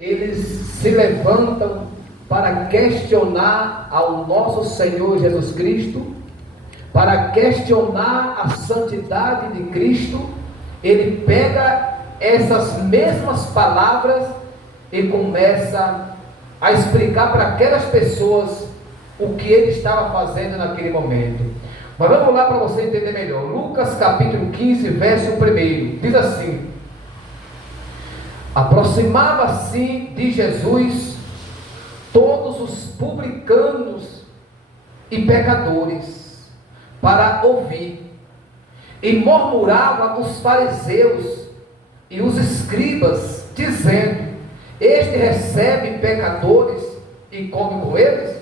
eles se levantam para questionar ao nosso Senhor Jesus Cristo, para questionar a santidade de Cristo. Ele pega essas mesmas palavras e começa a explicar para aquelas pessoas o que ele estava fazendo naquele momento. Mas vamos lá para você entender melhor. Lucas capítulo 15, verso 1, diz assim: aproximava-se de Jesus todos os publicanos e pecadores para ouvir, e murmurava os fariseus e os escribas, dizendo: este recebe pecadores e come com eles.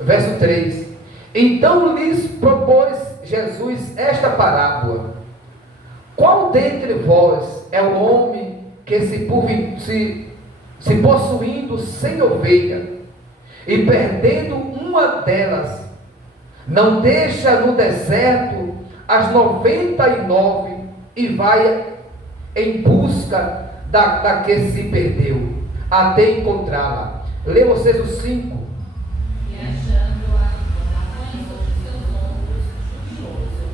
Verso 3: então lhes propôs Jesus esta parábola: qual dentre vós é o homem que se possuindo 100 ovelhas, e perdendo uma delas, não deixa no deserto as 99 e vai em busca da que se perdeu, até encontrá-la? Lê vocês o 5. E achando-a, põe sobre seus ombros jubiloso.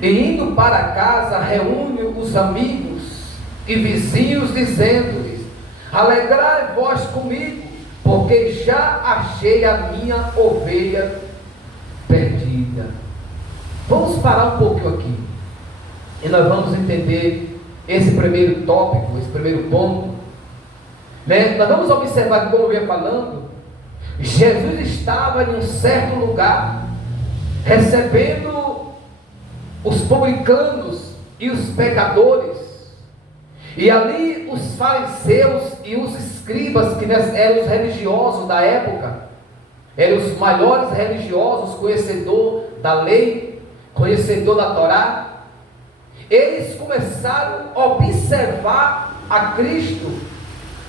E indo para casa, reúne os amigos e vizinhos, dizendo-lhes: alegrai-vos comigo, porque já achei a minha ovelha perdida. Vamos parar um pouquinho aqui e nós vamos entender esse primeiro tópico, esse primeiro ponto, né? Nós vamos observar, como eu ia falando, Jesus estava em um certo lugar recebendo os publicanos e os pecadores, e ali os fariseus e os escribas, que eram os religiosos da época, eram os maiores religiosos, conhecedor da lei, conhecedor da Torá. Eles começaram a observar a Cristo,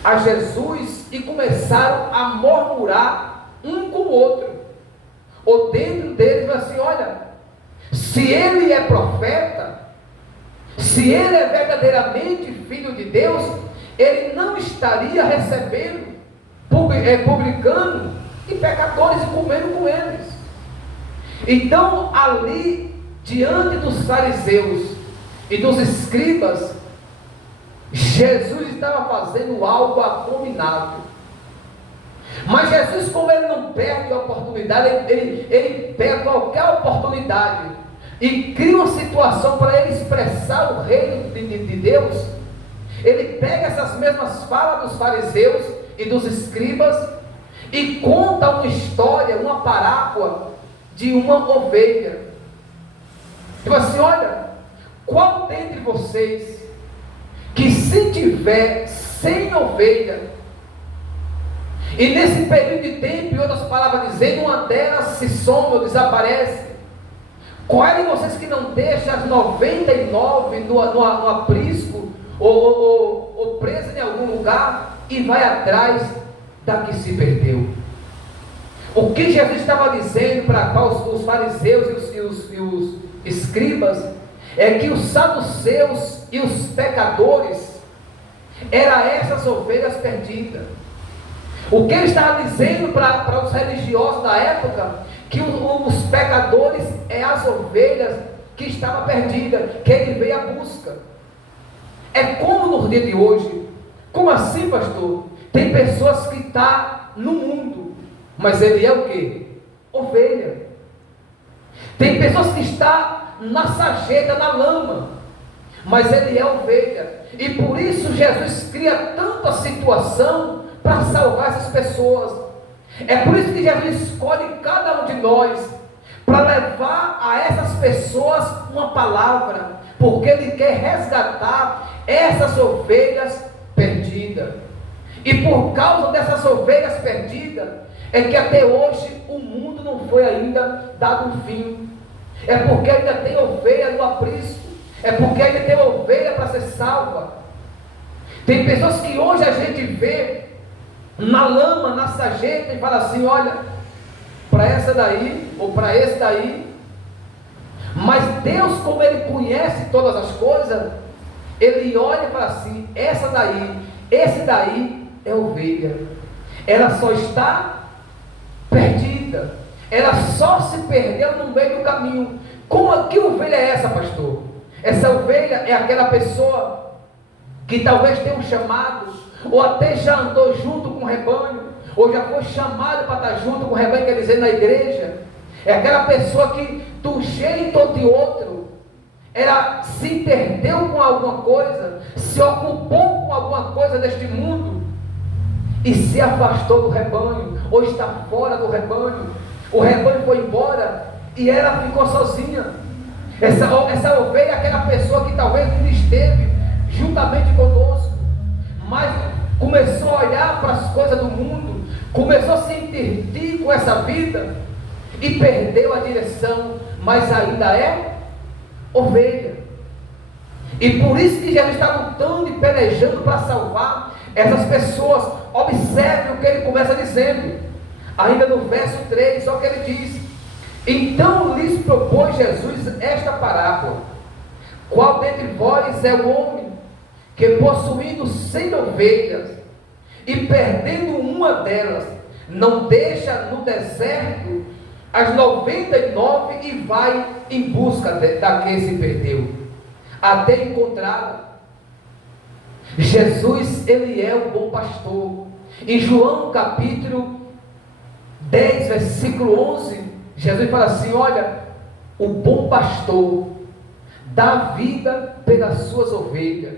a Jesus, e começaram a murmurar um com o outro, ou dentro deles, assim: olha, se ele é profeta, se ele é verdadeiramente filho de Deus, ele não estaria recebendo publicano e pecadores e comendo com eles. Então, ali, diante dos fariseus e dos escribas, Jesus estava fazendo algo abominável. Mas Jesus, como ele não perde a oportunidade, ele pega qualquer oportunidade e cria uma situação para ele expressar o reino de Deus. Ele pega essas mesmas falas dos fariseus e dos escribas e conta uma história, uma parábola de uma ovelha. Tipo assim: olha, qual dentre vocês que, se tiver 100 ovelhas, e nesse período de tempo, em outras palavras dizendo, uma delas se some ou desaparece, qual é de vocês que não deixa as 99 no aprisco ou presa em algum lugar e vai atrás da que se perdeu? O que Jesus estava dizendo para os fariseus e os escribas é que os saduceus e os pecadores eram essas ovelhas perdidas. O que ele estava dizendo para os religiosos da época, que os pecadores é as ovelhas que estavam perdidas, que ele veio à busca. É como no dia de hoje. Como assim, pastor? Tem pessoas que estão no mundo, mas ele é o quê? Ovelha. Tem pessoas que estão na sarjeta, na lama, mas ele é ovelha. E por isso Jesus cria tanta situação para salvar essas pessoas. É por isso que Jesus escolhe cada um de nós para levar a essas pessoas uma palavra, porque ele quer resgatar essas ovelhas perdidas. E por causa dessas ovelhas perdidas é que até hoje o mundo não foi ainda dado um fim. É porque ainda tem ovelha no aprisco, é porque ainda tem ovelha para ser salva. Tem pessoas que hoje a gente vê na lama, na sarjeta, e fala assim: olha, para essa daí, ou para esse daí. Mas Deus, como ele conhece todas as coisas, ele olha e fala assim: essa daí, Esse daí é ovelha. Ela só está perdida. Ela só se perdeu no meio do caminho. Que ovelha é essa, pastor? Essa ovelha é aquela pessoa que talvez tenha um chamado, ou até já andou junto com o rebanho, ou já foi chamado para estar junto com o rebanho, quer dizer, na igreja. É aquela pessoa que, de um jeito ou de outro, ela se perdeu com alguma coisa, se ocupou com alguma coisa deste mundo, e se afastou do rebanho, ou está fora do rebanho. O rebanho foi embora, e ela ficou sozinha. Essa ovelha é aquela pessoa que talvez não esteve juntamente conosco, mas começou a olhar para as coisas do mundo, começou a se interdir com essa vida, e perdeu a direção, mas ainda é ovelha. E por isso que Jesus está lutando e pelejando para salvar essas pessoas. Observe o que ele começa dizendo, ainda no verso 3, só que ele diz: então lhes propôs Jesus esta parábola: qual dentre vós é o homem que, possuindo 100 ovelhas e perdendo uma delas, não deixa no deserto as 99 e vai em busca da que se perdeu, até encontrá-la? Jesus, ele é o bom pastor. Em João capítulo 10, versículo 11, Jesus fala assim: olha, o bom pastor dá vida pelas suas ovelhas.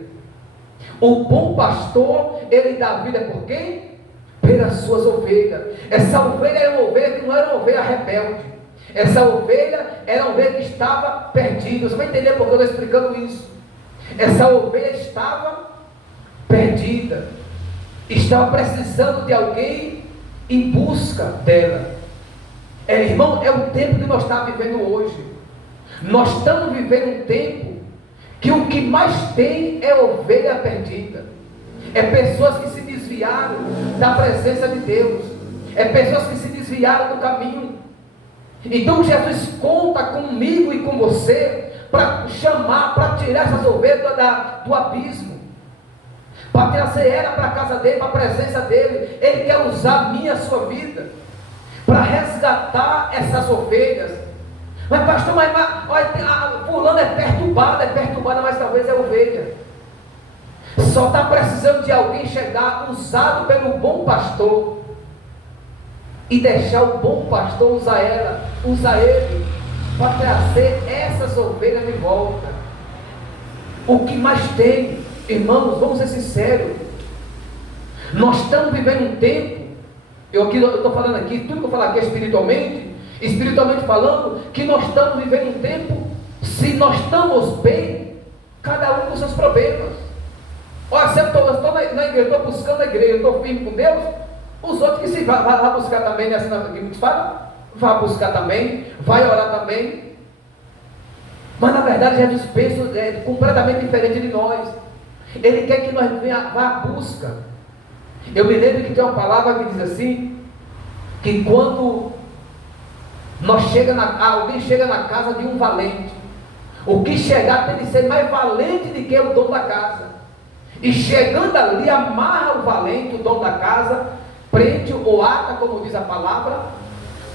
O bom pastor, ele dá vida por quem? Pelas suas ovelhas. Essa ovelha era uma ovelha que não era uma ovelha rebelde. Essa ovelha era uma ovelha que estava perdida. Você vai entender porque eu estou explicando isso. Essa ovelha estava perdida, estava precisando de alguém em busca dela. Irmão, é o tempo que nós estamos vivendo hoje. Nós estamos vivendo um tempo que o que mais tem é ovelha perdida. É pessoas que se desviaram da presença de Deus. É pessoas que se desviaram do caminho. Então Jesus conta comigo e com você para chamar, para tirar essas ovelhas do abismo, para trazer ela para a casa dele, para a presença dele. Ele quer usar a minha, a sua vida, para resgatar essas ovelhas. Mas pastor, fulano é perturbada, mas talvez é ovelha. Só está precisando de alguém chegar, usado pelo bom pastor, e deixar o bom pastor usar ele, para trazer essas ovelhas de volta. O que mais tem, irmãos, vamos ser sinceros, nós estamos vivendo um tempo, eu estou falando aqui, tudo que eu falar aqui é espiritualmente falando, que nós estamos vivendo um tempo, se nós estamos bem, cada um com seus problemas. Olha, se eu estou na igreja, estou buscando a igreja, estou firme com Deus, os outros que se vá buscar também, nessa que muitos falam, vá buscar também, vai orar também. Mas na verdade Jesus pensa completamente diferente de nós. Ele quer que nós vá à busca. Eu me lembro que tem uma palavra que diz assim, que quando alguém chega na casa de um valente, o que chegar tem de ser mais valente do que o dono da casa. E chegando ali, amarra o valente, o dono da casa, prende ou ata, como diz a palavra,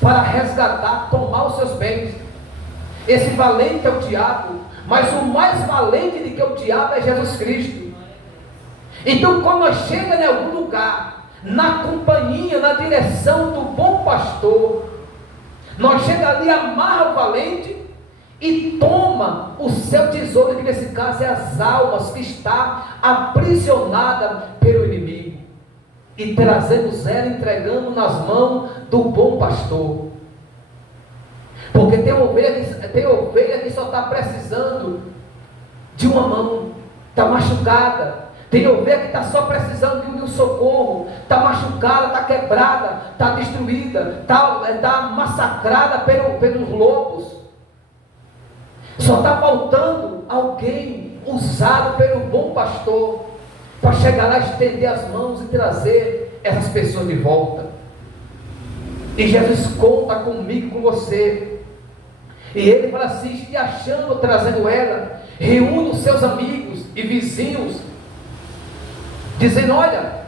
para resgatar, tomar os seus bens. Esse valente é o diabo, mas o mais valente do que o diabo é Jesus Cristo. Então quando nós chegamos em algum lugar, na companhia, na direção do bom pastor, nós chegamos ali, amarra o valente e toma o seu tesouro, que nesse caso é as almas que está aprisionada pelo inimigo, e trazemos ela, entregando nas mãos do bom pastor. Porque tem ovelha que só está precisando de uma mão, está machucada. Tem ovelha que está só precisando de um socorro, está machucada, está quebrada, está destruída, está massacrada pelos lobos. Só está faltando alguém usado pelo bom pastor para chegar lá, estender as mãos e trazer essas pessoas de volta. E Jesus conta comigo, com você. E ele fala assim: e achando, trazendo ela, reúne os seus amigos e vizinhos, dizendo: olha,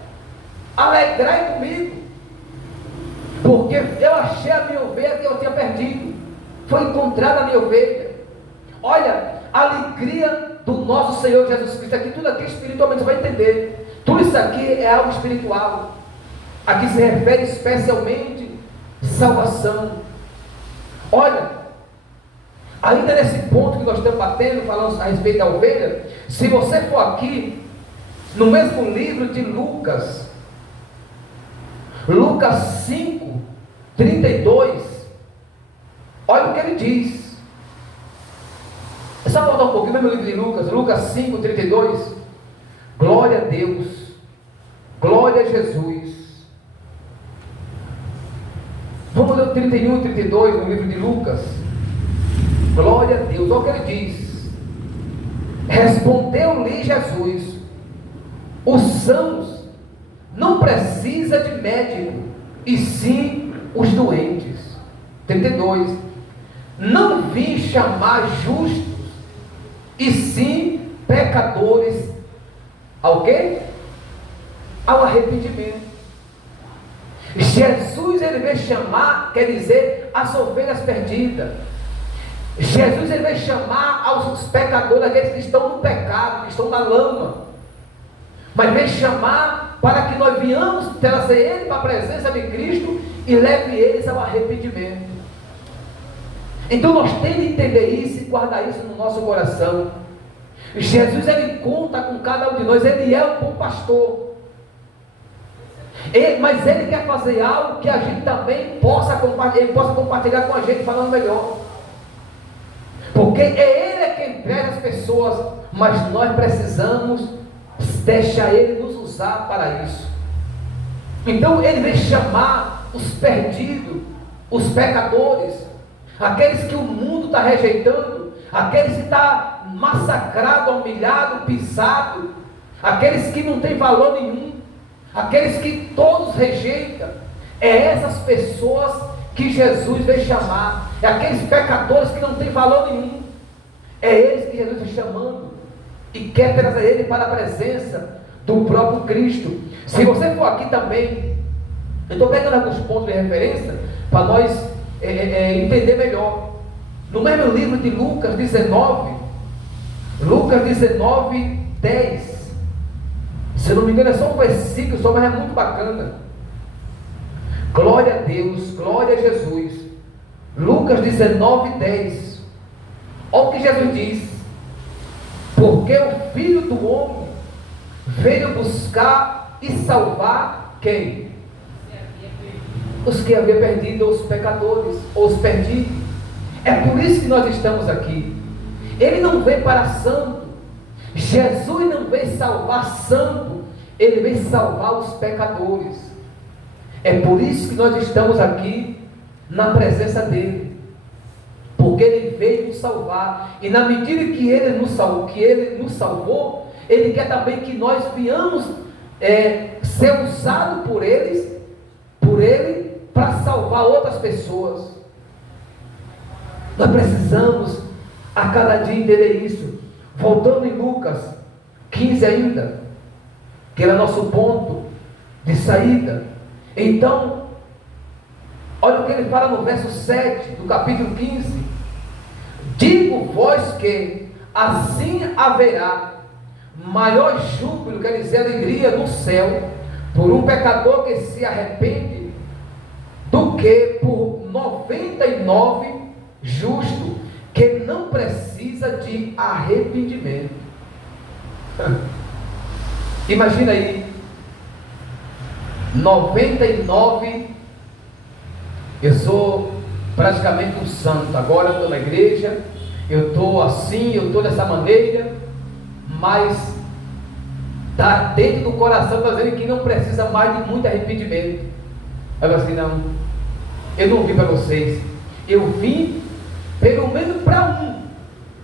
alegrai comigo, porque eu achei a minha ovelha que eu tinha perdido, foi encontrada a minha ovelha. Olha, a alegria do nosso Senhor Jesus Cristo. Aqui, tudo aqui espiritualmente, você vai entender. Tudo isso aqui é algo espiritual. Aqui se refere especialmente salvação. Olha, ainda nesse ponto que nós estamos batendo, falando a respeito da ovelha, se você for aqui, no mesmo livro de Lucas 5, 32, olha o que ele diz. É só voltar um pouquinho, mesmo livro de Lucas 5, 32. Glória a Deus, glória a Jesus. Vamos ler o 31 e 32 no livro de Lucas. Glória a Deus, olha o que ele diz. Respondeu-lhe Jesus: os sãos não precisam de médico, e sim os doentes. 32. Não vim chamar justos, e sim pecadores ao quê? Ao arrependimento. Jesus, ele veio chamar, quer dizer, as ovelhas perdidas. Jesus, ele veio chamar aos pecadores, aqueles que estão no pecado, que estão na lama, mas veio chamar para que nós venhamos trazer ele para a presença de Cristo e leve eles ao arrependimento. Então nós temos que entender isso e guardar isso no nosso coração. Jesus, ele conta com cada um de nós, ele é o bom pastor. Mas ele quer fazer algo que a gente também possa compartilhar com a gente, falando melhor. Porque ele quem traz as pessoas, mas nós precisamos deixar ele nos usar para isso. Então ele vem chamar os perdidos, os pecadores, aqueles que o mundo está rejeitando, aqueles que estão massacrados, humilhados, pisados, aqueles que não têm valor nenhum, aqueles que todos rejeitam. É essas pessoas que Jesus veio chamar, é aqueles pecadores que não têm valor nenhum, é eles que Jesus está chamando e quer trazer ele para a presença do próprio Cristo. Se você for aqui também, eu estou pegando alguns pontos de referência para nós entender melhor. No mesmo livro de Lucas 19, 10, se eu não me engano é só um versículo só, mas é muito bacana. Glória a Deus, glória a Jesus. Lucas 19, 10. Olha o que Jesus diz: porque o Filho do Homem veio buscar e salvar quem? Os que havia perdido, os pecadores, os perdidos. É por isso que nós estamos aqui. Ele não veio para santo. Jesus não veio salvar santo, ele veio salvar os pecadores. É por isso que nós estamos aqui na presença dele, porque ele veio nos salvar, e na medida que ele nos salvou, ele quer também que nós venhamos ser usados por ele para salvar outras pessoas. Nós precisamos a cada dia entender isso. Voltando em Lucas 15 ainda, que era nosso ponto de saída. Então, olha o que ele fala no verso 7 do capítulo 15: digo-vos que assim haverá maior júbilo, quer dizer, alegria no céu, por um pecador que se arrepende, do que por 99 justos que não precisa de arrependimento. Imagina aí, 99, eu sou praticamente um santo, agora eu estou na igreja, eu estou assim, eu estou dessa maneira, mas está dentro do coração dizendo que não precisa mais de muito arrependimento. Eu assim, não, eu não vim para vocês, eu vim pelo menos para um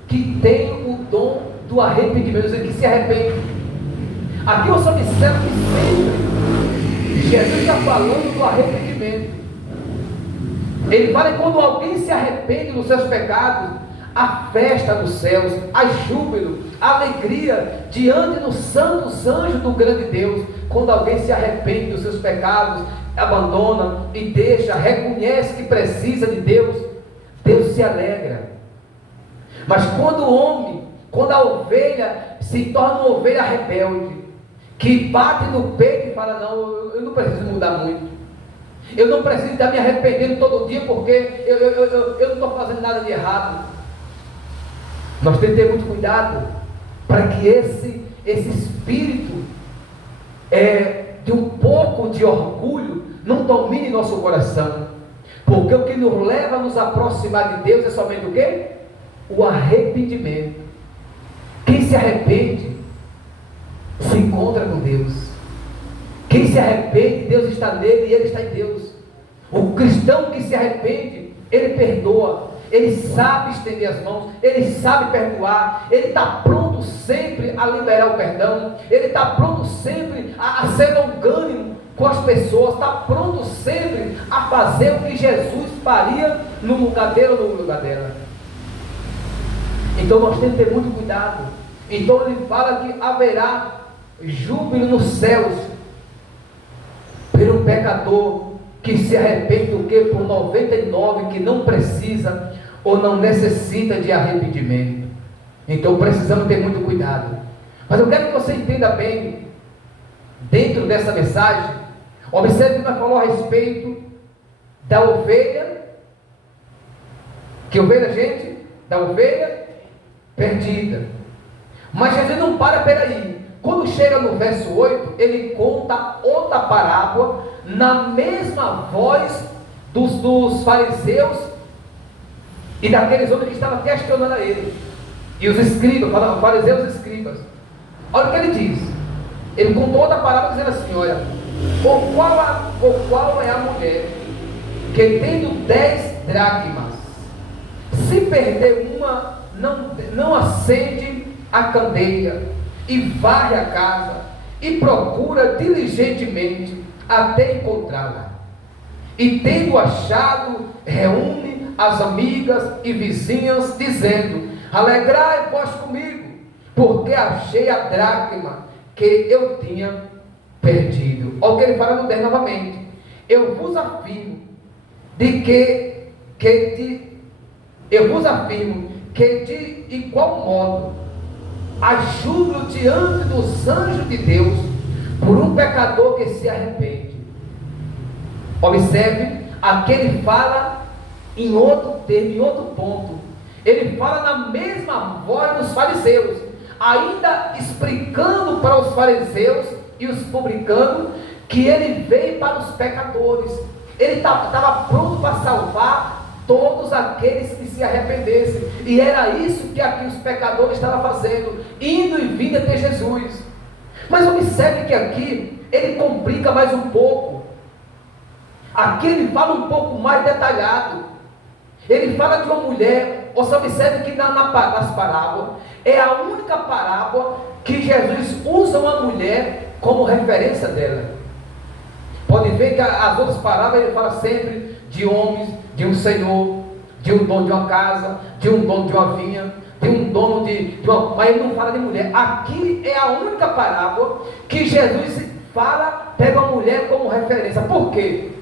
que tem o dom do arrependimento, que se arrepende. Aqui eu só observo que sempre Jesus está falando do arrependimento. Ele fala que quando alguém se arrepende dos seus pecados, a festa dos céus, a júbilo, a alegria diante dos santos anjos do grande Deus. Quando alguém se arrepende dos seus pecados, abandona e deixa, reconhece que precisa de Deus, Deus se alegra. Mas quando o homem, quando a ovelha se torna uma ovelha rebelde, que bate no peito e fala, não, eu não preciso mudar muito, eu não preciso estar me arrependendo todo dia, porque eu não estou fazendo nada de errado. Nós temos que ter muito cuidado, para que esse espírito de um pouco de orgulho não domine nosso coração, porque o que nos leva a nos aproximar de Deus é somente o quê? O arrependimento. Quem se arrepende se encontra com Deus. Quem se arrepende, Deus está nele e ele está em Deus. O cristão que se arrepende, ele perdoa, ele sabe estender as mãos, ele sabe perdoar, ele está pronto sempre a liberar o perdão, ele está pronto sempre a ser longânimo com as pessoas, está pronto sempre a fazer o que Jesus faria no lugar dele ou no lugar dela. Então nós temos que ter muito cuidado. Então ele fala que haverá júbilo nos céus pelo pecador que se arrepende do que? Por 99 que não precisa ou não necessita de arrependimento. Então precisamos ter muito cuidado. Mas eu quero que você entenda bem, dentro dessa mensagem, observe que nós falamos a respeito da ovelha. Que ovelha, gente? Da ovelha perdida. Mas Jesus não para, peraí. Quando chega no verso 8, ele conta outra parábola, na mesma voz dos fariseus e daqueles homens que estavam questionando a ele. E os escribas, fariseus e escribas. Olha o que ele diz. Ele contou outra parábola dizendo assim, olha, qual é a mulher que tendo 10 dracmas, se perder uma, não acende a candeia e varre a casa e procura diligentemente até encontrá-la, e tendo achado, reúne as amigas e vizinhas, dizendo, alegrai-vos comigo, porque achei a dracma que eu tinha perdido. Olha o que ele fala no 10 novamente. Eu vos afirmo que de igual modo há júbilo diante dos anjos de Deus por um pecador que se arrepende. Observe, aqui ele fala em outro termo, em outro ponto. Ele fala na mesma voz dos fariseus, ainda explicando para os fariseus e os publicanos que ele veio para os pecadores. Ele estava pronto para salvar todos aqueles que se arrependessem, e era isso que aqui os pecadores estavam fazendo, indo e vindo até Jesus. Mas observe que aqui ele complica mais um pouco. Aqui ele fala um pouco mais detalhado. Ele fala de uma mulher. Você observe que nas parábolas é a única parábola que Jesus usa uma mulher como referência dela. Pode ver que as outras parábolas ele fala sempre de homens, de um senhor, de um dono de uma casa, de um dono de uma vinha, de um dono de uma... Mas ele não fala de mulher. Aqui é a única parábola que Jesus fala, pega uma mulher como referência. Por quê?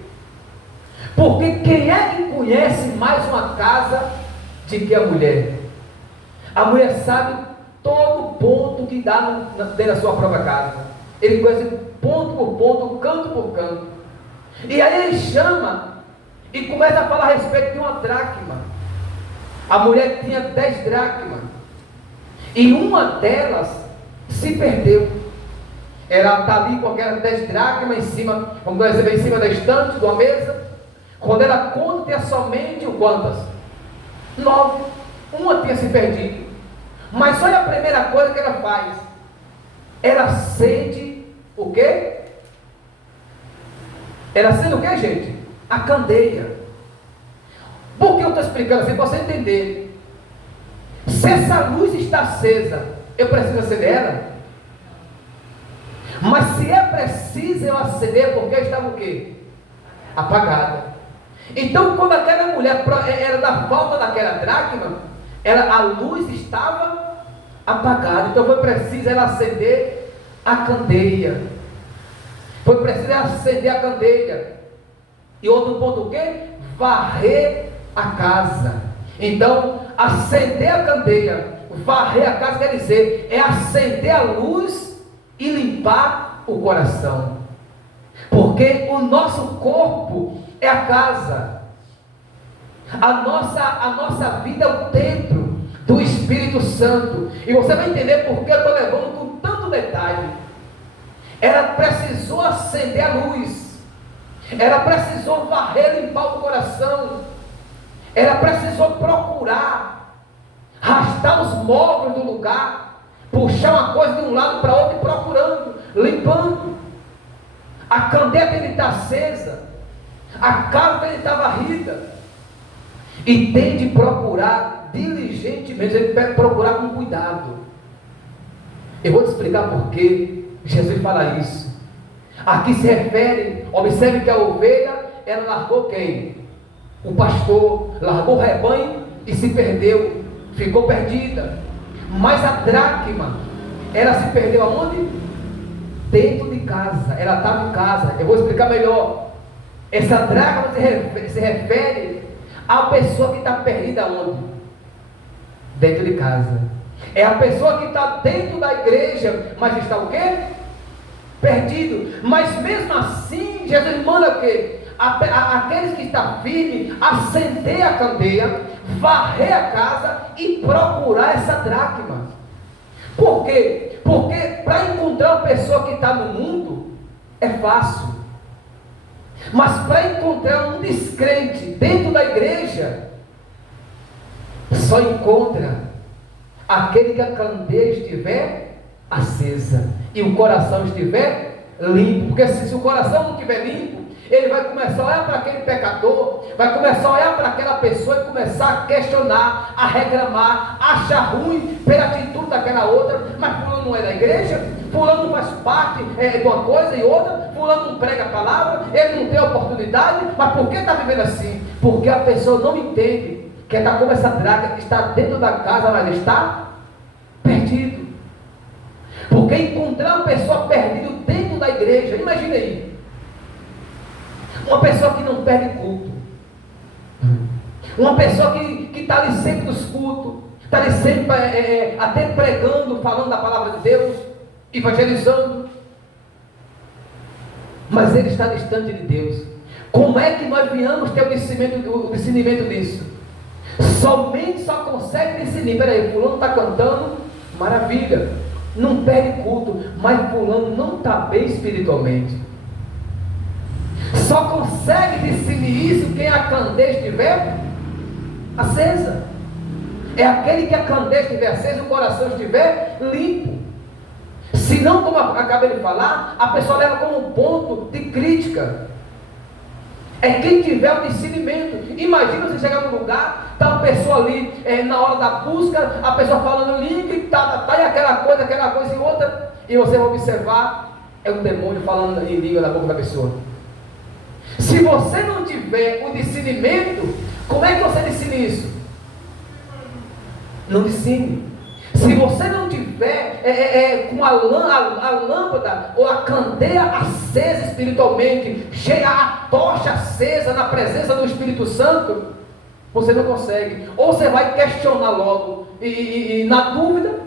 Porque quem é que conhece mais uma casa de que a mulher? A mulher sabe todo ponto que dá dentro da sua própria casa. Ele conhece ponto por ponto, canto por canto. E aí ele chama e começa a falar a respeito de uma dracma. A mulher tinha 10 dracmas, e uma delas se perdeu. Ela está ali com aquelas 10 dracmas em cima, vamos dizer, em cima da estante, de uma mesa. Quando ela conta, tinha somente quantas? 9. Uma tinha se perdido. Mas olha a primeira coisa que ela faz. Ela acende o quê? Ela acende o quê, gente? A candeia. Por que eu estou explicando assim? Para você entender. Se essa luz está acesa, eu preciso acender ela? Mas se é preciso eu acender, porque estava o quê? Apagada. Então, quando aquela mulher era da falta daquela dracma, a luz estava apagada. Então foi preciso ela acender a candeia. Foi preciso ela acender a candeia. E outro ponto o quê? Varrer a casa. Então, acender a candeia, varrer a casa quer dizer, é acender a luz e limpar o coração. Porque o nosso corpo é a casa. A nossa vida é o templo do Espírito Santo. E você vai entender por que eu estou levando com tanto detalhe. Ela precisou acender a luz. Ela precisou varrer e limpar o coração. Ela precisou procurar, arrastar os móveis do lugar, puxar uma coisa de um lado para outro e procurando, limpando. A candeia tem de estar acesa, a casa tem de estar varrida, e tem de procurar diligentemente, ele deve procurar com cuidado. Eu vou te explicar por que Jesus fala isso. Aqui se refere, observe que a ovelha, ela largou quem? O pastor, largou o rebanho e se perdeu, ficou perdida. Mas a dracma, ela se perdeu aonde? Dentro de casa, ela estava em casa. Eu vou explicar melhor. Essa dracma se refere à pessoa que está perdida onde? Dentro de casa. É a pessoa que está dentro da igreja, mas está o quê? Perdido. Mas mesmo assim, Jesus manda o quê? Aqueles que estão firmes, acender a candeia, varrer a casa e procurar essa dracma. Por quê? Porque para encontrar uma pessoa que está no mundo é fácil, mas para encontrar um descrente dentro da igreja, só encontra aquele que a candeia estiver acesa e o coração estiver limpo. Porque se o coração não estiver limpo, ele vai começar a olhar para aquele pecador, vai começar a olhar para aquela pessoa e começar a questionar, a reclamar, a achar ruim pela atitude daquela outra. Mas fulano não é da igreja, fulano não faz parte de uma coisa e outra, fulano não prega a palavra, ele não tem oportunidade. Mas por que está vivendo assim? Porque a pessoa não entende que está como essa draga que está dentro da casa, mas está perdido. Porque encontrar uma pessoa perdida dentro da igreja, imagine aí, uma pessoa que não perde culto, uma pessoa que está ali sempre nos cultos, está ali sempre até pregando, falando da palavra de Deus, evangelizando, mas ele está distante de Deus. Como é que nós viemos ter o discernimento disso? Somente só consegue discernir. Peraí, fulano está cantando, maravilha, não perde culto, mas fulano não está bem espiritualmente. Só consegue discernir isso quem a candeia estiver acesa. É aquele que a candeia estiver acesa, o coração estiver limpo. Se não, como eu acabei de falar, a pessoa leva como um ponto de crítica. É quem tiver o discernimento. Imagina você chegar num lugar, está uma pessoa ali, na hora da busca, a pessoa falando língua e e aquela coisa e outra, e você vai observar, é um demônio falando em língua na boca da pessoa. Se você não tiver o discernimento, como é que você discerne isso? Não discerne. Se você não tiver com a lâmpada ou a candeia acesa espiritualmente, cheia, a tocha acesa na presença do Espírito Santo, você não consegue. Ou você vai questionar logo e na dúvida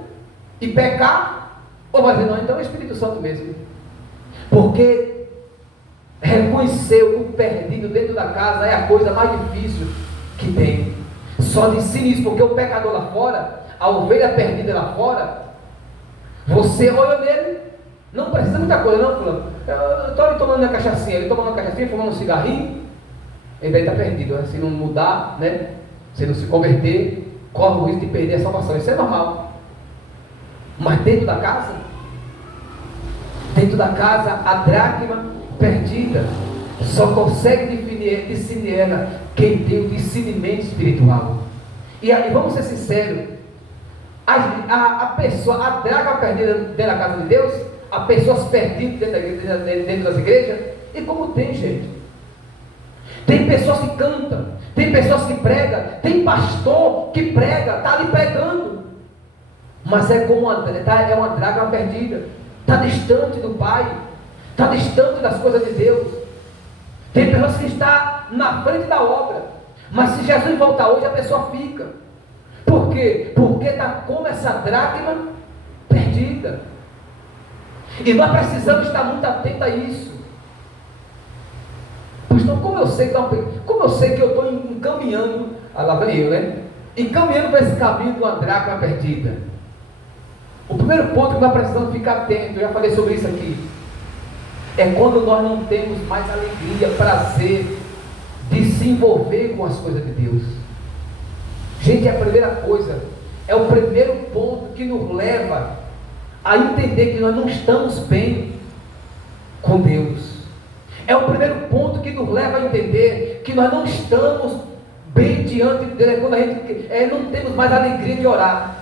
e pecar, ou vai dizer, não, então é o Espírito Santo mesmo. Porque reconhecer o perdido dentro da casa é a coisa mais difícil que tem. Só discerne isso, porque o pecador lá fora, a ovelha perdida lá fora, você olha nele, não precisa muita coisa, não, fulano. Eu estou ali tomando uma cachaçinha, ele tomando uma cachaçinha, fumando um cigarrinho, ele daí está perdido. Se não mudar, né? Se não se converter, corre o risco de perder a salvação. Isso é normal. Mas dentro da casa, a dracma perdida só consegue discernir ela quem tem o discernimento espiritual. E vamos ser sinceros, a pessoa, a dracma perdida dentro da casa de Deus, as pessoas perdidas dentro das igrejas, e como tem gente, tem pessoas que cantam, tem pessoas que pregam, tem pastor que prega, está ali pregando, mas é como é uma dracma perdida, está distante do Pai, está distante das coisas de Deus. Tem pessoas que estão na frente da obra, mas se Jesus voltar hoje, a pessoa fica. Por quê? Porque está como essa dracma perdida. E nós precisamos estar muito atentos a isso. Pastor, como eu sei que eu estou encaminhando, lá vem eu, né? Encaminhando para esse caminho de uma dracma perdida. O primeiro ponto que nós precisamos ficar atentos, eu já falei sobre isso aqui, é quando nós não temos mais alegria, prazer de se envolver com as coisas de Deus. Gente, é a primeira coisa, é o primeiro ponto que nos leva a entender que nós não estamos bem com Deus. É o primeiro ponto que nos leva a entender que nós não estamos bem diante de Deus. É quando a gente não temos mais alegria de orar,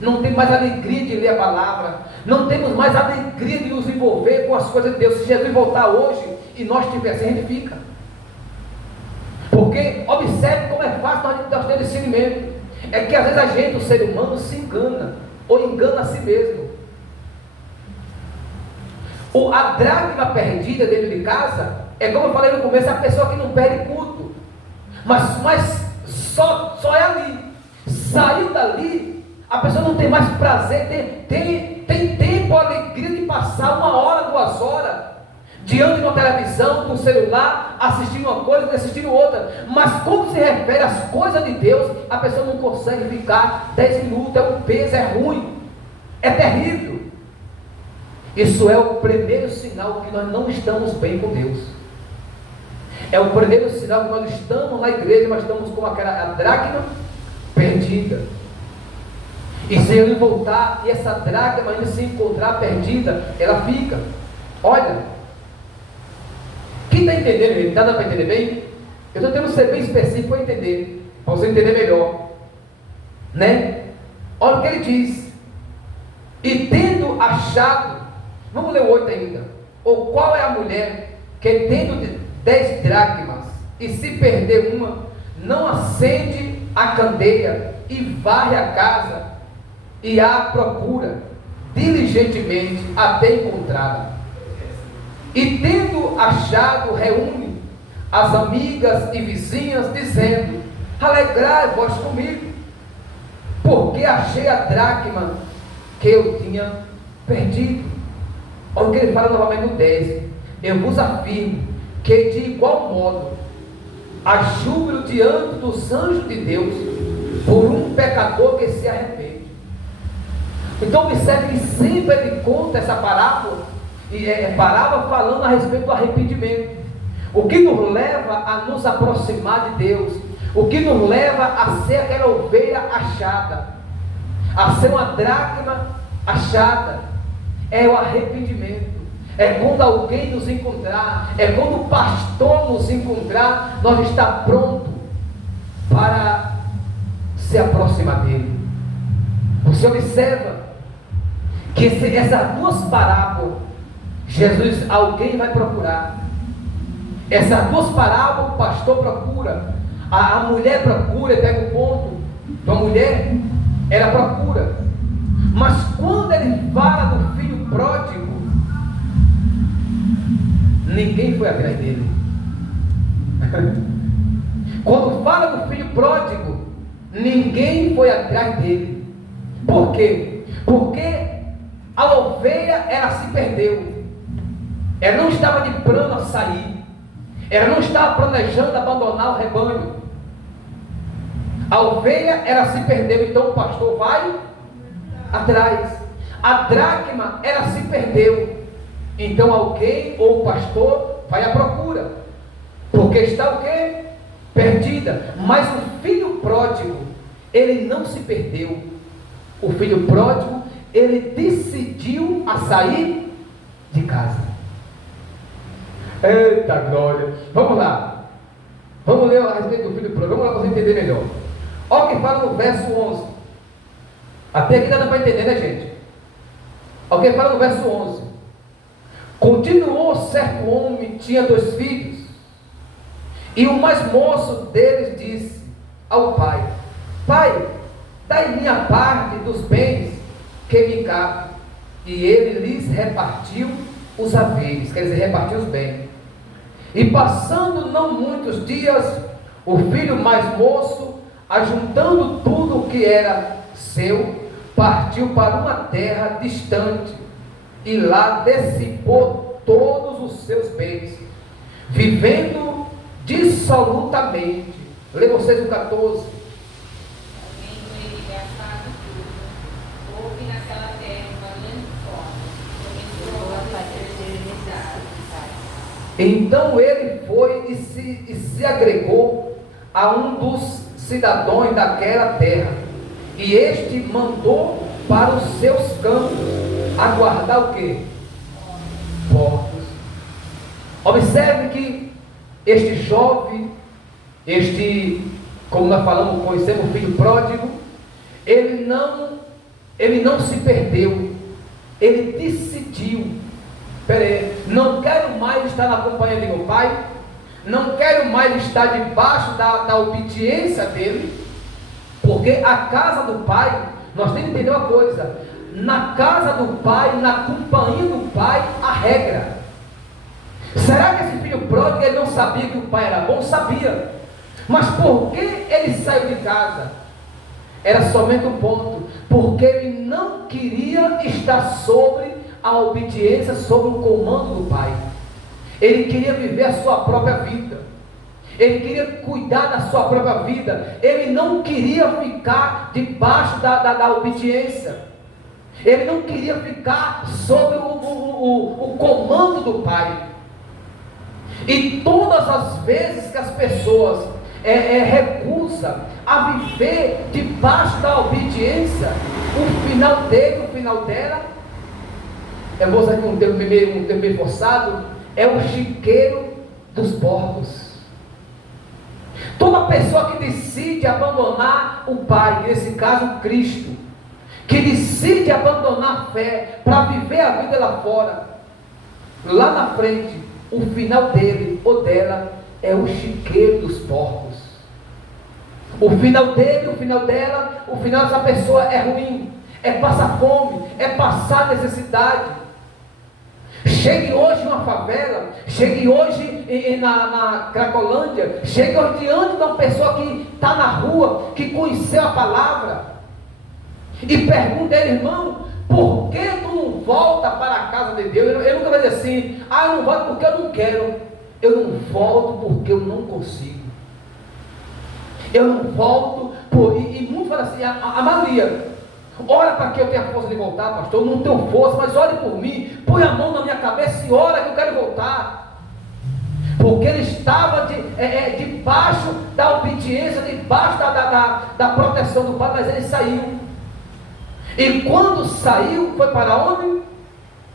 não temos mais alegria de ler a palavra, não temos mais alegria de nos envolver com as coisas de Deus. Se Jesus voltar hoje e nós estivermos, a gente fica. Porque observe como é fácil nós ter discernimento. É que às vezes a gente, o ser humano, se engana, ou engana a si mesmo. A dracma perdida dentro de casa, é como eu falei no começo, a pessoa que não perde culto, mas só é ali. Saiu dali, a pessoa não tem mais prazer, tem tempo, alegria de passar 1 hora, 2 horas diante de uma televisão, de um celular, assistindo uma coisa, assistindo outra. Mas quando se refere às coisas de Deus, a pessoa não consegue ficar 10 minutos, é um peso, é ruim, é terrível. Isso é o primeiro sinal que nós não estamos bem com Deus. É o primeiro sinal que nós estamos na igreja, mas estamos com aquela dracma perdida. E se ele voltar, e essa dracma ainda se encontrar perdida, ela fica. Olha, quem está entendendo, gente? Está dando para entender bem? Eu estou tentando ser bem específico para entender, para você entender melhor, né? Olha o que ele diz: e tendo achado, vamos ler o 8 ainda. Ou qual é a mulher que tendo 10 dracmas e se perder uma, não acende a candeia e varre a casa e a procura diligentemente até encontrá-la? E tendo achado, reúne as amigas e vizinhas, dizendo: alegrai-vos comigo, porque achei a dracma que eu tinha perdido. Olha o que ele fala novamente no 10: eu vos afirmo que de igual modo há júbilo diante dos anjos de Deus por um pecador que se arrepende. Então observe que sempre ele conta essa parábola, e parábola falando a respeito do arrependimento. O que nos leva a nos aproximar de Deus, o que nos leva a ser aquela ovelha achada, a ser uma dracma achada, é o arrependimento. É quando alguém nos encontrar, é quando o pastor nos encontrar, nós está pronto para se aproximar dele. Você observa que essas 2 parábolas, Jesus, alguém vai procurar. Essas 2 parábolas, o pastor procura, a mulher procura, pega o ponto. Então a mulher, ela procura. Mas quando ele fala do filho pródigo, ninguém foi atrás dele. Quando fala do filho pródigo, ninguém foi atrás dele. Por quê? Porque a ovelha, ela se perdeu. Ela não estava de plano a sair. Ela não estava planejando abandonar o rebanho. A ovelha, ela se perdeu. Então o pastor vai atrás. A dracma, ela se perdeu. Então alguém ou o pastor vai à procura. Porque está o quê? Perdida. Mas o filho pródigo, ele não se perdeu. O filho pródigo, ele decidiu a sair de casa. Eita glória! Vamos lá. Vamos ler a respeito do filho pródigo. Vamos lá para você entender melhor. Olha o que fala no verso 11. Até aqui dá para entender, né, gente? Olha o que fala no verso 11. Continuou: certo homem tinha 2 filhos, e o mais moço deles disse ao pai: pai, dai minha parte dos bens que me cabe. E ele lhes repartiu os haveres, quer dizer, repartiu os bens. E passando não muitos dias, o filho mais moço, ajuntando tudo o que era seu, partiu para uma terra distante, e lá dissipou todos os seus bens, vivendo dissolutamente. Lê vocês o 14. Havendo ele gastado tudo, houve naquela terra uma grande fome, começou a padecer necessidade. Então ele foi e se agregou a um dos cidadãos daquela terra, e este mandou para os seus campos aguardar o quê? Porcos. Observe que este jovem, como nós falamos, conhecemos o filho pródigo, ele não se perdeu, ele decidiu: peraí, não quero mais estar na companhia de meu pai, não quero mais estar debaixo da obediência dele, porque a casa do pai, nós temos que entender uma coisa: na casa do pai, na companhia do pai, a regra. Será que esse filho pródigo ele não sabia que o pai era bom? Sabia. Mas por que ele saiu de casa? Era somente um ponto: porque ele não queria estar sobre a obediência, sobre o comando do pai. Ele queria viver a sua própria vida, ele queria cuidar da sua própria vida, ele não queria ficar debaixo da obediência, ele não queria ficar sobre o comando do pai. E todas as vezes que as pessoas recusam a viver debaixo da obediência, o final dele, o final dela, eu vou usar aqui um termo meio forçado, é o chiqueiro dos porcos. Toda pessoa que decide abandonar o pai, nesse caso Cristo, que decide abandonar a fé para viver a vida lá fora, lá na frente, o final dele ou dela é o chiqueiro dos porcos. O final dele, o final dela, o final dessa pessoa é ruim, é passar fome, é passar necessidade. Chegue hoje numa favela, chegue hoje na Cracolândia, chegue hoje diante de uma pessoa que está na rua, que conheceu a palavra, e pergunta a ele: irmão, por que tu não volta para a casa de Deus? Ele nunca vai dizer assim: eu não volto porque eu não quero. Eu não volto porque eu não consigo. Eu não volto e muitos falam assim, a maioria: ora para que eu tenha força de voltar, pastor. Eu não tenho força, mas ore por mim, põe a mão na minha cabeça e ora que eu quero voltar. Porque ele estava debaixo da obediência, debaixo da proteção do pai, mas ele saiu. E quando saiu, foi para onde?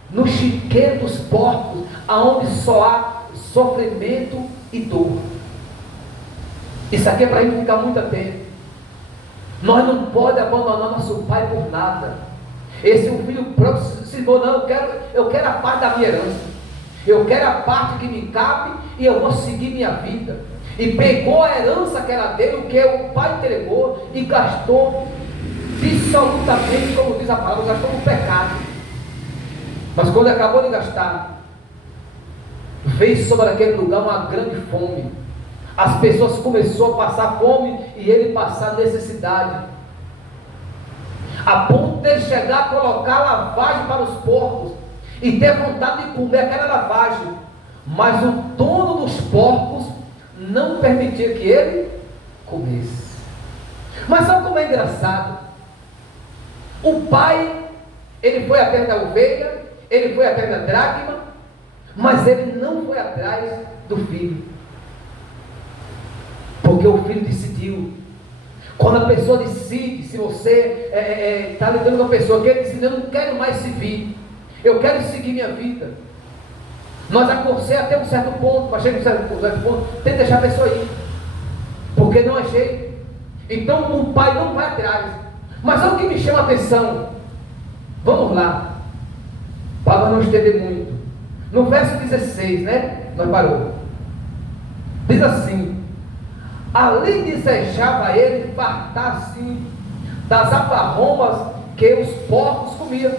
No chiqueiro dos porcos, aonde só há sofrimento e dor. Isso aqui é para a gente ficar muito atento. Nós não podemos abandonar nosso pai por nada. Esse filho próprio se falou: não, eu quero a parte da minha herança, eu quero a parte que me cabe e eu vou seguir minha vida. E pegou a herança que era dele, o que o pai entregou, e gastou dissolutamente, como diz a palavra, gastou no pecado. Mas quando acabou de gastar, veio sobre aquele lugar uma grande fome. As pessoas começaram a passar fome e ele passar necessidade, a ponto de ele chegar a colocar lavagem para os porcos e ter vontade de comer aquela lavagem. Mas o dono dos porcos não permitia que ele comesse. Mas sabe como é engraçado? O pai, ele foi atrás da ovelha, ele foi atrás da dracma, mas ele não foi atrás do filho. Porque o filho decidiu. Quando a pessoa decide, se você está lidando com uma pessoa que ele decide: eu não quero mais servir, eu quero seguir minha vida. Nós aconselhamos até um certo ponto, mas chega um certo ponto, tem que deixar a pessoa ir, porque não é jeito. Então o pai não vai atrás. Mas é o que me chama a atenção. Vamos lá, para não estender muito. No verso 16, né? Nós parou. Diz assim: Ali desejava ele fartar-se das alfarrombas que os porcos comiam,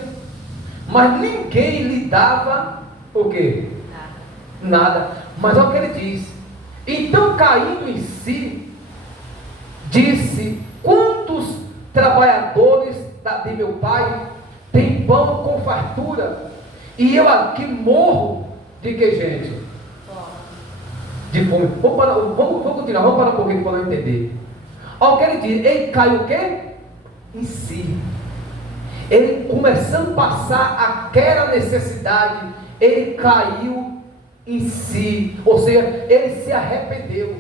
mas ninguém lhe dava o quê? Nada. Mas olha o que ele diz. Então, caindo em si, disse: quantos trabalhadores de meu pai têm pão com fartura, e eu aqui morro de que, gente? De fome. Vamos continuar, vamos parar um pouquinho para eu entender. Olha o que ele diz. Ele caiu o quê? Em si. Ele começando a passar aquela necessidade, ele caiu em si, ou seja, ele se arrependeu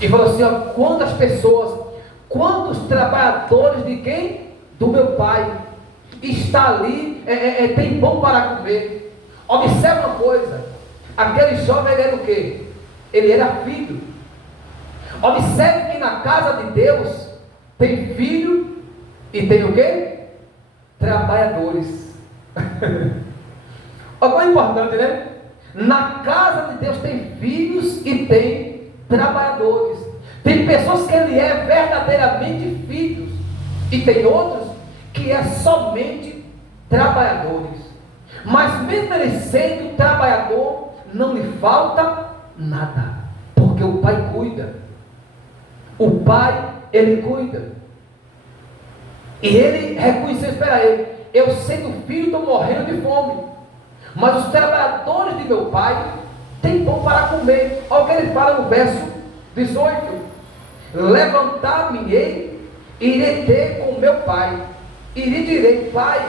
e falou assim: ó, quantas pessoas, quantos trabalhadores de quem? Do meu pai está ali, tem pão para comer. Observe uma coisa, aquele jovem ele era o quê? Ele era filho. Observe que na casa de Deus tem filho e tem o quê? Trabalhadores. Olha como é importante, né? Na casa de Deus tem filhos e tem trabalhadores. Tem pessoas que ele é verdadeiramente filhos e tem outros que é somente trabalhadores. Mas mesmo ele sendo trabalhador, não lhe falta nada, porque o pai cuida. O pai, ele cuida. E ele reconheceu, espera aí, eu sendo filho estou morrendo de fome, mas os trabalhadores de meu pai têm pão para comer. Olha o que ele fala no verso 18: levantar-me-ei, irei ter com meu pai, e lhe direi: pai,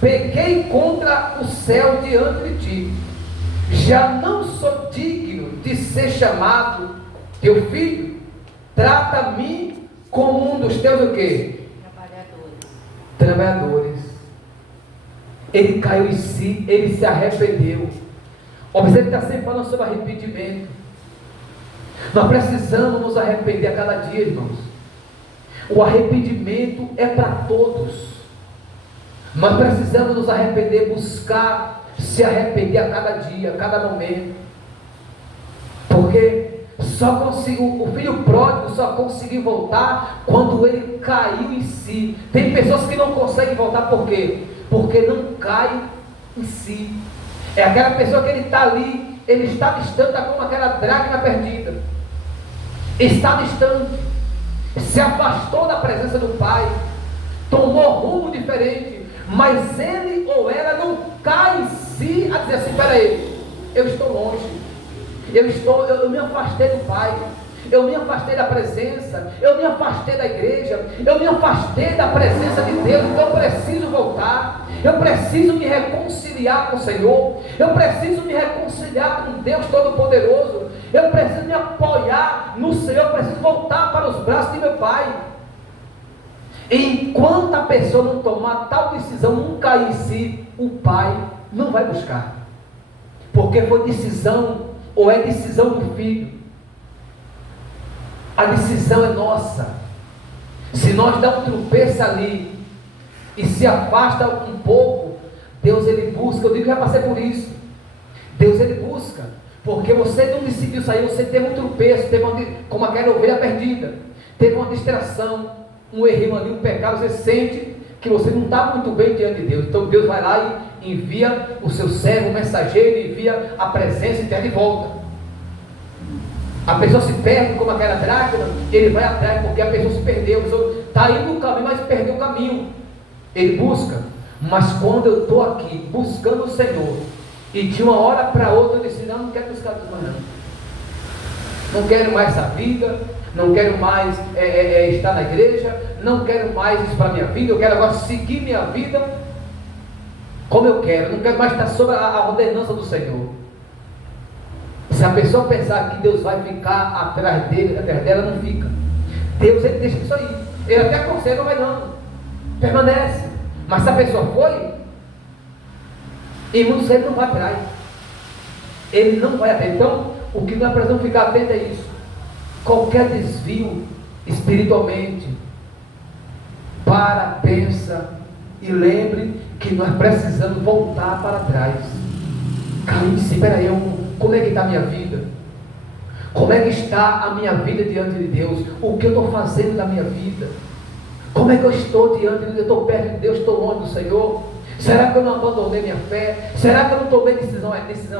pequei contra o céu diante de ti, já não sou digno de ser chamado teu filho, trata-me como um dos teus o quê? Trabalhadores. Ele caiu em si, ele se arrependeu. Observe que está sempre falando sobre arrependimento. Nós precisamos nos arrepender a cada dia, irmãos. O arrependimento é para todos. Nós precisamos nos arrepender, buscar se arrepender a cada dia, a cada momento. Porque o filho pródigo só conseguiu voltar quando ele caiu em si. Tem pessoas que não conseguem voltar, por quê? Porque não cai em si. É aquela pessoa que ele está ali, ele está distante, está como aquela dracma perdida. Está distante, se afastou da presença do Pai, tomou rumo diferente, mas ele ou ela não cai em si a dizer assim: espera aí, eu estou longe, eu me afastei do Pai, eu me afastei da presença, eu me afastei da igreja, eu me afastei da presença de Deus, então eu preciso voltar, eu preciso me reconciliar com o Senhor, eu preciso me reconciliar com Deus Todo-Poderoso, eu preciso me apoiar no Senhor, eu preciso voltar para os braços de meu Pai. Enquanto a pessoa não tomar tal decisão, não cair em si, o Pai não vai buscar, porque foi decisão, ou é decisão do filho. A decisão é nossa. Se nós damos um tropeço ali e se afasta um pouco, Deus ele busca. Eu digo que já passei por isso. Deus ele busca, porque você não decidiu sair, você teve um tropeço, como aquela ovelha perdida, teve uma distração, um erro ali, um pecado, você sente que você não está muito bem diante de Deus. Então Deus vai lá e envia o seu servo, o mensageiro, envia a presença e traz de volta. A pessoa se perde como aquela dracma, ele vai atrás, porque a pessoa se perdeu, a pessoa está indo no caminho, mas perdeu o caminho. Ele busca, mas quando eu estou aqui buscando o Senhor, e de uma hora para outra eu disse: não quero buscar Deus mais não quero mais essa vida, não quero mais estar na igreja, não quero mais isso para a minha vida, eu quero agora seguir minha vida como eu quero, não quero mais estar sob a ordenança do Senhor. Se a pessoa pensar que Deus vai ficar atrás dela, não fica. Deus ele deixa isso aí. Ele até aconselha, não vai não, permanece. Mas se a pessoa foi, e muitos ele não vai atrás. Ele não vai atrás. Então, o que nós precisamos ficar atento é isso. Qualquer desvio espiritualmente, para, pensa e lembre que nós precisamos voltar para trás. Cair, espera aí, como é que está a minha vida? Como é que está a minha vida diante de Deus? O que eu estou fazendo da minha vida? Como é que eu estou diante de Deus? Eu estou perto de Deus, estou longe do Senhor? Será que eu não abandonei minha fé? Será que eu não tomei decisão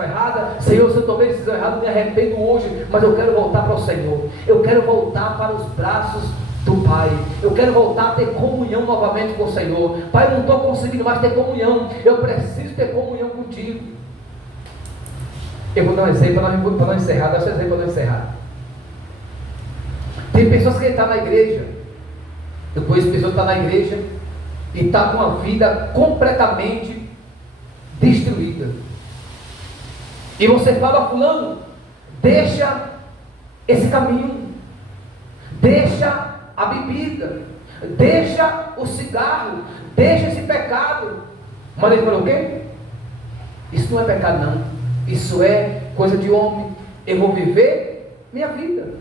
errada? Senhor, se eu tomei decisão errada, eu me arrependo hoje, mas eu quero voltar para o Senhor. Eu quero voltar para os braços do Pai. Eu quero voltar a ter comunhão novamente com o Senhor. Pai, eu não estou conseguindo mais ter comunhão. Eu preciso ter comunhão contigo. Eu vou dar um exemplo para não encerrar. Dá esse exemplo para não encerrar. Tem pessoas que estão na igreja. Eu conheço pessoas que estão na igreja e está com a vida completamente destruída. E você fala, fulano, deixa esse caminho, deixa a bebida, deixa o cigarro, deixa esse pecado. Mas ele falou o quê? Isso não é pecado não, isso é coisa de homem. Eu vou viver minha vida.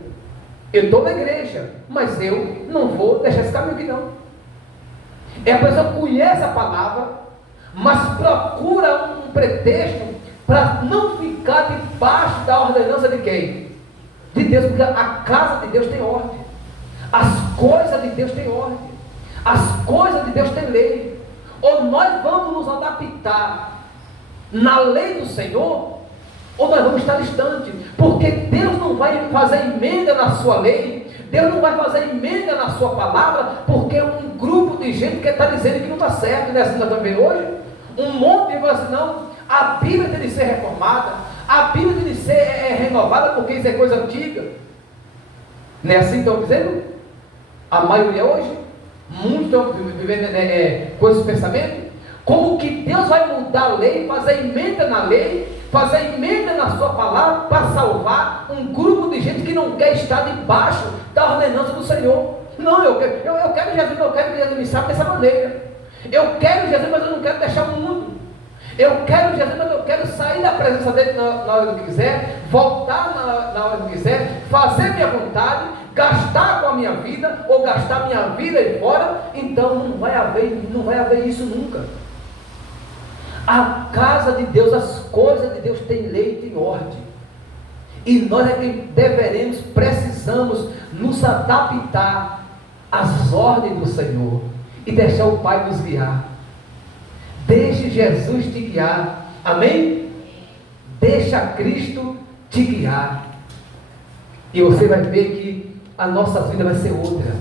Eu estou na igreja, mas eu não vou deixar esse caminho aqui não. É a pessoa que conhece a palavra, mas procura um pretexto para não ficar debaixo da ordenança de quem? De Deus, porque a casa de Deus tem ordem, as coisas de Deus têm ordem, as coisas de Deus têm lei. Ou nós vamos nos adaptar na lei do Senhor, ou nós vamos estar distante, porque Deus não vai fazer emenda na sua lei, Deus não vai fazer emenda na sua palavra, porque um grupo de gente que está dizendo que não está certo, né? Assim nós estamos vendo hoje, um monte de gente fala assim, não, a Bíblia tem de ser reformada, a Bíblia tem de ser renovada, porque isso é coisa antiga. Não é assim que estão dizendo? A maioria hoje, muitos estão vivendo com esse pensamento, como que Deus vai mudar a lei, fazer emenda na lei, fazer emenda na sua palavra para salvar um grupo de gente que não quer estar debaixo da ordenança do Senhor. Não, eu quero Jesus, eu quero que Jesus me salve dessa maneira. Eu quero Jesus, mas eu não quero deixar o mundo. Eu quero Jesus, mas eu quero sair da presença dele na hora que quiser, voltar na hora que quiser, fazer minha vontade, gastar com a minha vida, ou gastar minha vida aí fora. Então não vai haver isso nunca. A casa de Deus, as coisas de Deus têm lei e tem ordem. E nós é que precisamos nos adaptar às ordens do Senhor e deixar o Pai nos guiar. Deixe Jesus te guiar. Amém? Deixa Cristo te guiar. E você vai ver que a nossa vida vai ser outra.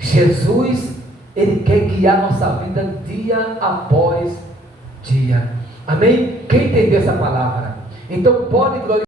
Jesus, Ele quer guiar a nossa vida dia após dia. Amém? Quem entendeu essa palavra? Então pode glorificar.